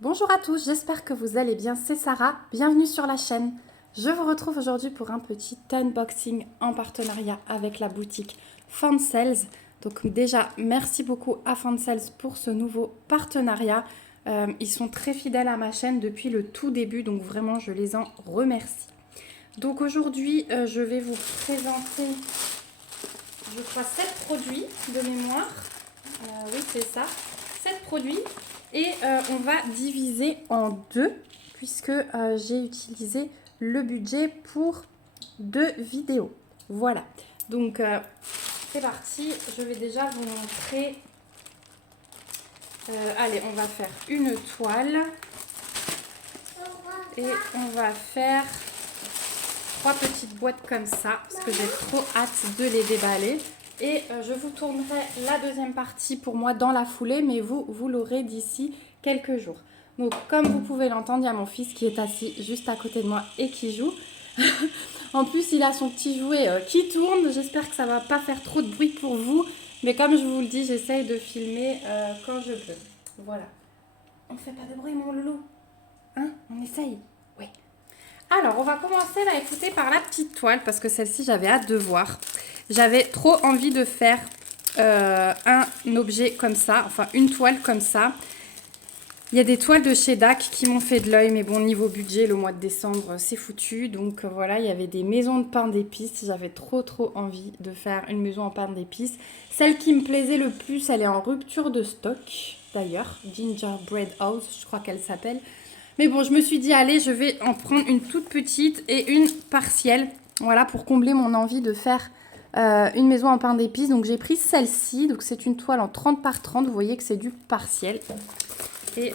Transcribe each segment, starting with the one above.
Bonjour à tous, j'espère que vous allez bien, c'est Sarah, bienvenue sur la chaîne. Je vous retrouve aujourd'hui pour un petit unboxing en partenariat avec la boutique Fansales. Donc déjà, merci beaucoup à Fansales pour ce nouveau partenariat. Ils sont très fidèles à ma chaîne depuis le tout début, donc vraiment je les en remercie. Donc aujourd'hui, je vais vous présenter, je crois, 7 produits de mémoire. Oui, c'est ça, 7 produits. Et on va diviser en deux, puisque j'ai utilisé le budget pour 2 vidéos. Voilà, donc c'est parti. Je vais déjà vous montrer. Allez, on va faire une toile. Et on va faire 3 petites boîtes comme ça, parce que j'ai trop hâte de les déballer. Et je vous tournerai la deuxième partie pour moi dans la foulée, mais vous l'aurez d'ici quelques jours. Donc comme vous pouvez l'entendre, il y a mon fils qui est assis juste à côté de moi et qui joue. En plus, il a son petit jouet qui tourne. J'espère que ça ne va pas faire trop de bruit pour vous. Mais comme je vous le dis, j'essaye de filmer quand je peux. Voilà. On ne fait pas de bruit, mon loulou. Hein? On essaye? Oui. Alors, on va commencer là, écoutez, par la petite toile, parce que celle-ci, j'avais hâte de voir. J'avais trop envie de faire un objet comme ça, enfin une toile comme ça. Il y a des toiles de chez DAC qui m'ont fait de l'œil, mais bon, niveau budget, le mois de décembre, c'est foutu. Donc voilà, il y avait des maisons de pain d'épices. J'avais trop envie de faire une maison en pain d'épices. Celle qui me plaisait le plus, elle est en rupture de stock, d'ailleurs. Gingerbread House, je crois qu'elle s'appelle. Mais bon, je me suis dit, allez, je vais en prendre une toute petite et une partielle. Voilà, pour combler mon envie de faire une maison en pain d'épices. Donc j'ai pris celle-ci. Donc c'est une toile en 30 par 30. Vous voyez que c'est du partiel. Et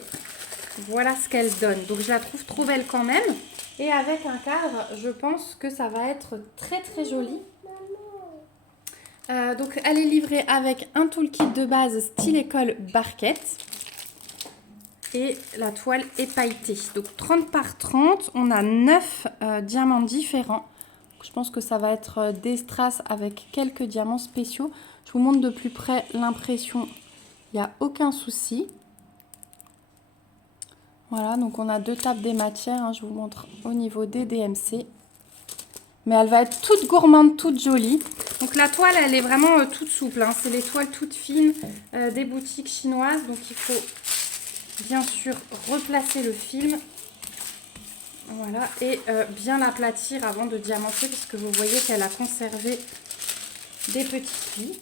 voilà ce qu'elle donne. Donc je la trouve trop belle quand même. Et avec un cadre, je pense que ça va être très joli. Donc elle est livrée avec un toolkit de base style école barquette. Et la toile est pailletée. Donc 30 par 30, on a 9 diamants différents. Je pense que ça va être des strass avec quelques diamants spéciaux. Je vous montre de plus près l'impression. Il n'y a aucun souci. Voilà, donc on a 2 tables des matières. Hein, je vous montre au niveau des DMC. Mais elle va être toute gourmande, toute jolie. Donc la toile, elle est vraiment toute souple. Hein. C'est les toiles toutes fines des boutiques chinoises. Donc il faut bien sûr replacer le film. Voilà, et bien l'aplatir avant de diamanter, puisque vous voyez qu'elle a conservé des petits plis.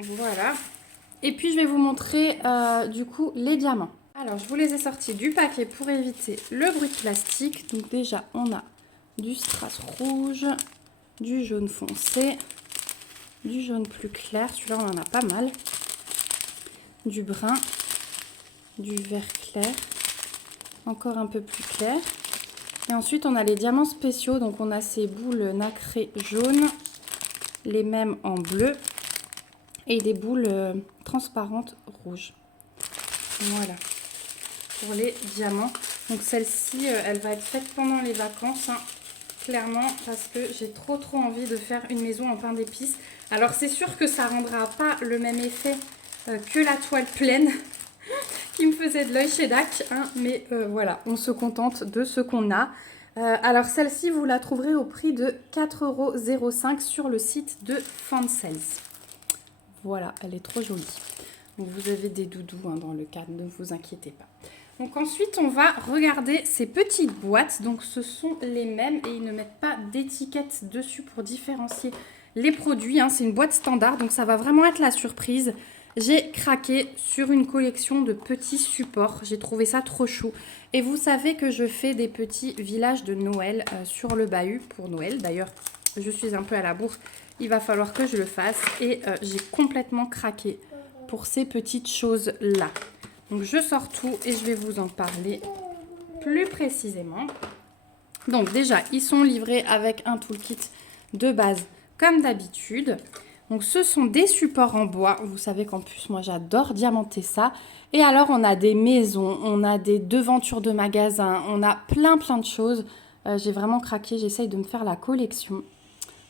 Voilà. Et puis je vais vous montrer du coup les diamants. Alors je vous les ai sortis du paquet pour éviter le bruit de plastique. Donc déjà on a du strass rouge, du jaune foncé, du jaune plus clair, celui-là on en a pas mal, du brun, du vert clair, encore un peu plus clair. Et ensuite, on a les diamants spéciaux. Donc, on a ces boules nacrées jaunes, les mêmes en bleu et des boules transparentes rouges. Voilà, pour les diamants. Donc, celle-ci, elle va être faite pendant les vacances, hein, clairement, parce que j'ai trop envie de faire une maison en pain d'épices. Alors, c'est sûr que ça ne rendra pas le même effet que la toile pleine qui me faisait de l'œil chez DAC, hein, mais voilà, on se contente de ce qu'on a. Alors celle-ci, vous la trouverez au prix de 4,05 € sur le site de Fansales. Voilà, elle est trop jolie. Donc vous avez des doudous hein, dans le cadre, ne vous inquiétez pas. Donc ensuite, on va regarder ces petites boîtes. Donc ce sont les mêmes et ils ne mettent pas d'étiquette dessus pour différencier les produits. Hein. C'est une boîte standard, donc ça va vraiment être la surprise. J'ai craqué sur une collection de petits supports. J'ai trouvé ça trop chou. Et vous savez que je fais des petits villages de Noël sur le bahut pour Noël. D'ailleurs, je suis un peu à la bourre. Il va falloir que je le fasse. Et j'ai complètement craqué pour ces petites choses-là. Donc, je sors tout et je vais vous en parler plus précisément. Donc, déjà, ils sont livrés avec un toolkit de base comme d'habitude. Donc, ce sont des supports en bois. Vous savez qu'en plus, moi, j'adore diamanter ça. Et alors, on a des maisons, on a des devantures de magasins, on a plein de choses. J'ai vraiment craqué. J'essaye de me faire la collection.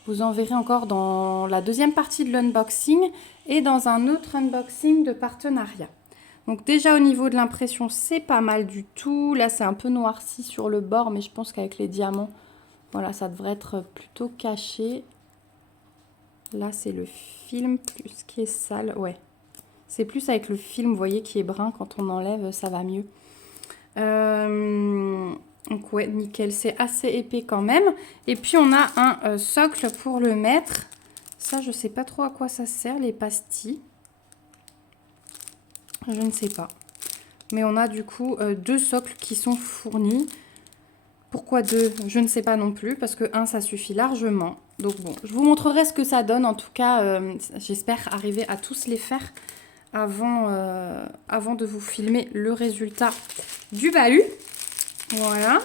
vous en verrez encore dans la deuxième partie de l'unboxing et dans un autre unboxing de partenariat. Donc déjà au niveau de l'impression, c'est pas mal du tout. Là, c'est un peu noirci sur le bord, mais je pense qu'avec les diamants, voilà, ça devrait être plutôt caché. Là, c'est le film plus qui est sale. Ouais, c'est plus avec le film, vous voyez, qui est brun. Quand on enlève, ça va mieux. Donc ouais, nickel. C'est assez épais quand même. Et puis, on a un socle pour le mettre. Ça, je sais pas trop à quoi ça sert, les pastilles. Je ne sais pas. Mais on a du coup 2 socles qui sont fournis. Pourquoi 2? Je ne sais pas non plus, parce que 1, ça suffit largement. Donc bon, je vous montrerai ce que ça donne. En tout cas, j'espère arriver à tous les faire avant de vous filmer le résultat du bahut. Voilà.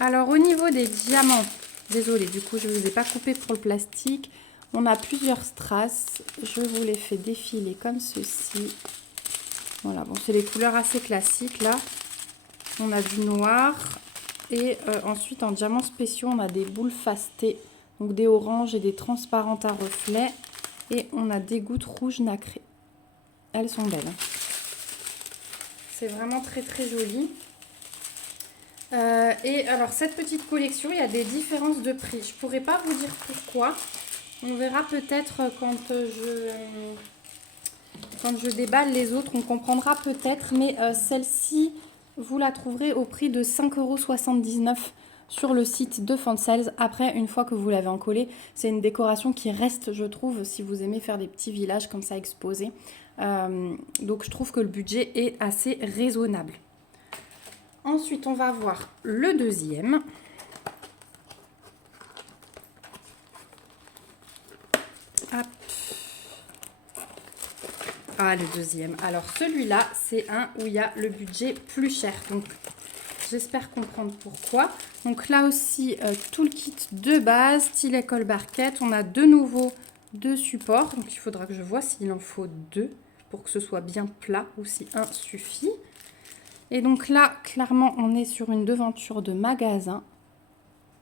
Alors au niveau des diamants, désolée, du coup je ne vous ai pas coupé pour le plastique. On a plusieurs strass. Je vous les fais défiler comme ceci. Voilà, bon, c'est les couleurs assez classiques là. On a du noir et ensuite en diamants spéciaux, on a des boules fastées, donc des oranges et des transparentes à reflets. Et on a des gouttes rouges nacrées. Elles sont belles. C'est vraiment très très joli. Et alors cette petite collection, il y a des différences de prix. Je pourrais pas vous dire pourquoi. On verra peut-être quand je déballe les autres, on comprendra peut-être. Mais celle-ci, vous la trouverez au prix de 5,79 € sur le site de Fansales. Après, une fois que vous l'avez encollé, c'est une décoration qui reste, je trouve, si vous aimez faire des petits villages comme ça exposés. Donc, je trouve que le budget est assez raisonnable. Ensuite, on va voir le deuxième. Hop. Ah, le deuxième. Alors, celui-là, c'est un où il y a le budget plus cher. Donc, j'espère comprendre pourquoi. Donc, là aussi, tout le kit de base, stylet colle barquette. On a de nouveau 2 supports. Donc, il faudra que je vois s'il en faut 2 pour que ce soit bien plat ou si un suffit. Et donc là, clairement, on est sur une devanture de magasin.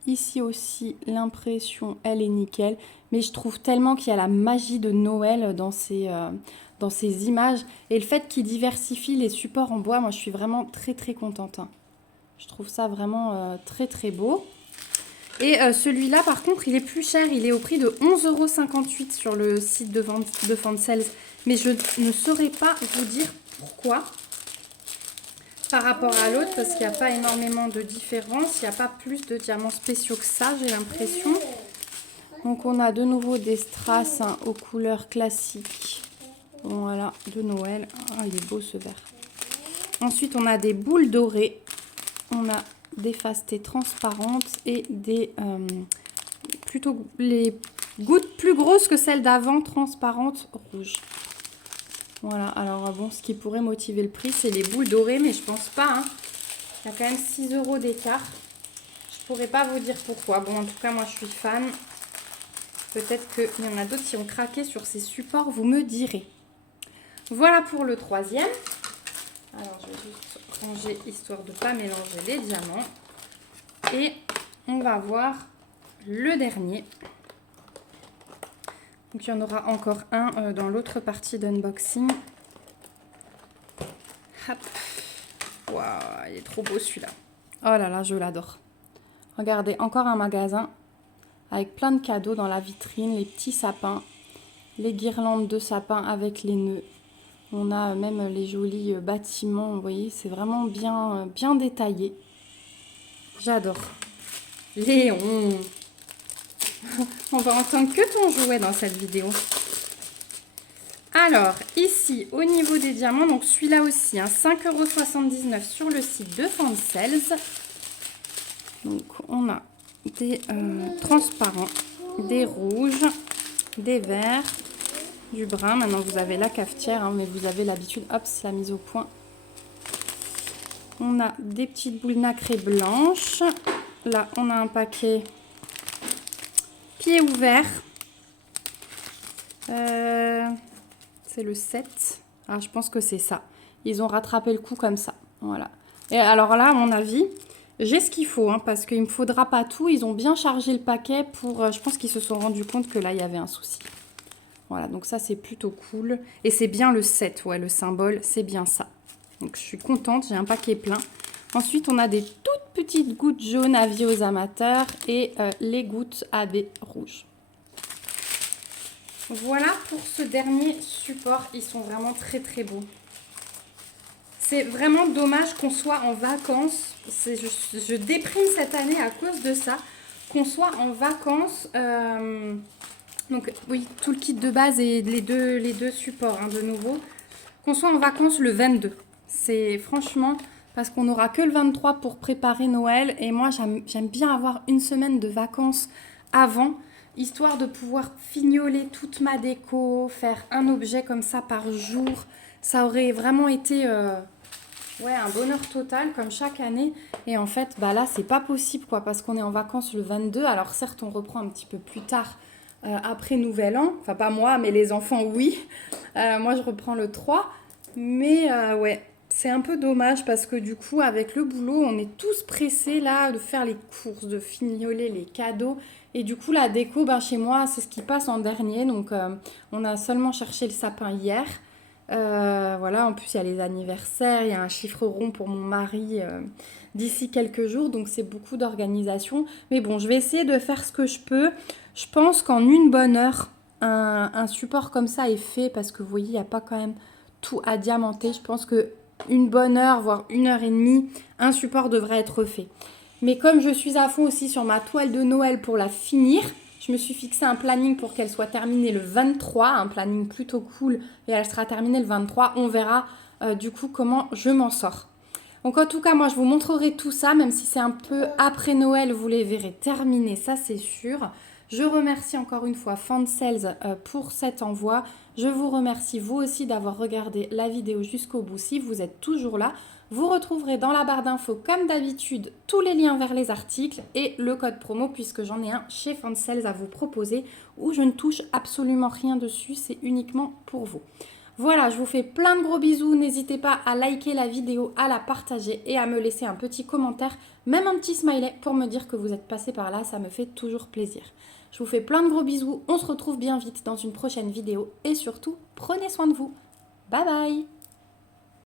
Ici aussi, l'impression, elle est nickel. Mais je trouve tellement qu'il y a la magie de Noël dans ces images. Et le fait qu'ils diversifient les supports en bois, moi, je suis vraiment très, très contente. Je trouve ça vraiment très, très beau. Et celui-là, par contre, il est plus cher. Il est au prix de 11,58 € sur le site de vente de Fansales. Mais je ne saurais pas vous dire pourquoi par rapport à l'autre, parce qu'il n'y a pas énormément de différence. Il n'y a pas plus de diamants spéciaux que ça, j'ai l'impression. Donc, on a de nouveau des strass aux couleurs classiques. Voilà, de Noël. Ah, il est beau ce vert. Ensuite, on a des boules dorées. On a des fastées transparentes et des plutôt les gouttes plus grosses que celles d'avant, transparentes rouges. Voilà, alors bon, ce qui pourrait motiver le prix, c'est les boules dorées, mais je pense pas. Il y a quand même 6 € d'écart. Je pourrais pas vous dire pourquoi. Bon, en tout cas, moi, je suis fan. Peut-être qu'il y en a d'autres qui ont craqué sur ces supports, vous me direz. Voilà pour le troisième. Alors, je vais juste ranger, histoire de ne pas mélanger les diamants. Et on va voir le dernier. Donc, il y en aura encore un dans l'autre partie d'unboxing. Hop. Waouh, il est trop beau celui-là. Oh là là, je l'adore. Regardez, encore un magasin avec plein de cadeaux dans la vitrine, les petits sapins, les guirlandes de sapins avec les nœuds. On a même les jolis bâtiments, vous voyez, c'est vraiment bien, bien détaillé. J'adore. Léon. On va entendre que ton jouet dans cette vidéo. Alors, ici, au niveau des diamants, donc celui-là aussi, 5,79 € sur le site de Fansales. Donc, on a des transparents, des rouges, des verts, du brun. Maintenant, vous avez la cafetière, mais vous avez l'habitude, hop, c'est la mise au point. On a des petites boules nacrées blanches. Là, on a un paquet pied ouvert. C'est le 7. Je pense que c'est ça. Ils ont rattrapé le coup comme ça. Voilà. Et alors là, à mon avis, J'ai ce qu'il faut, hein, parce qu'il ne me faudra pas tout. Ils ont bien chargé le paquet pour... je pense qu'ils se sont rendus compte que là, il y avait un souci. Voilà, donc ça, c'est plutôt cool. Et c'est bien le 7, ouais, le symbole, c'est bien ça. Donc, je suis contente, j'ai un paquet plein. Ensuite, on a des toutes petites gouttes jaunes avis aux amateurs et les gouttes AB rouges. Voilà pour ce dernier support. Ils sont vraiment très, très beaux. C'est vraiment dommage qu'on soit en vacances. Je déprime cette année à cause de ça. Qu'on soit en vacances. Donc oui, tout le kit de base et les deux supports hein, de nouveau. Qu'on soit en vacances le 22. C'est franchement parce qu'on n'aura que le 23 pour préparer Noël. Et moi, j'aime bien avoir une semaine de vacances avant. Histoire de pouvoir fignoler toute ma déco. Faire un objet comme ça par jour. Ça aurait vraiment été... ouais, un bonheur total comme chaque année. Et en fait, bah là, c'est pas possible quoi, parce qu'on est en vacances le 22. Alors certes, on reprend un petit peu plus tard après Nouvel An. Enfin, pas moi, mais les enfants, oui. Moi, je reprends le 3. Mais ouais, c'est un peu dommage parce que du coup, avec le boulot, on est tous pressés là de faire les courses, de fignoler les cadeaux. Et du coup, la déco, ben, chez moi, c'est ce qui passe en dernier. Donc, on a seulement cherché le sapin hier. Voilà, en plus il y a les anniversaires, il y a un chiffre rond pour mon mari d'ici quelques jours, donc c'est beaucoup d'organisation. Mais bon, je vais essayer de faire ce que je peux. Je pense qu'en une bonne heure, un support comme ça est fait parce que vous voyez, il n'y a pas quand même tout à diamanter. Je pense que une bonne heure, voire 1 heure et demie, un support devrait être fait. Mais comme je suis à fond aussi sur ma toile de Noël pour la finir, je me suis fixé un planning pour qu'elle soit terminée le 23, un planning plutôt cool, et elle sera terminée le 23. On verra du coup comment je m'en sors. Donc en tout cas, moi je vous montrerai tout ça, même si c'est un peu après Noël, vous les verrez terminés, ça c'est sûr. Je remercie encore une fois Fansales pour cet envoi. Je vous remercie vous aussi d'avoir regardé la vidéo jusqu'au bout si vous êtes toujours là. Vous retrouverez dans la barre d'infos comme d'habitude tous les liens vers les articles et le code promo puisque j'en ai un chez Fansales à vous proposer où je ne touche absolument rien dessus, c'est uniquement pour vous. Voilà, je vous fais plein de gros bisous. N'hésitez pas à liker la vidéo, à la partager et à me laisser un petit commentaire, même un petit smiley pour me dire que vous êtes passé par là, ça me fait toujours plaisir. Je vous fais plein de gros bisous, on se retrouve bien vite dans une prochaine vidéo et surtout, prenez soin de vous. Bye bye!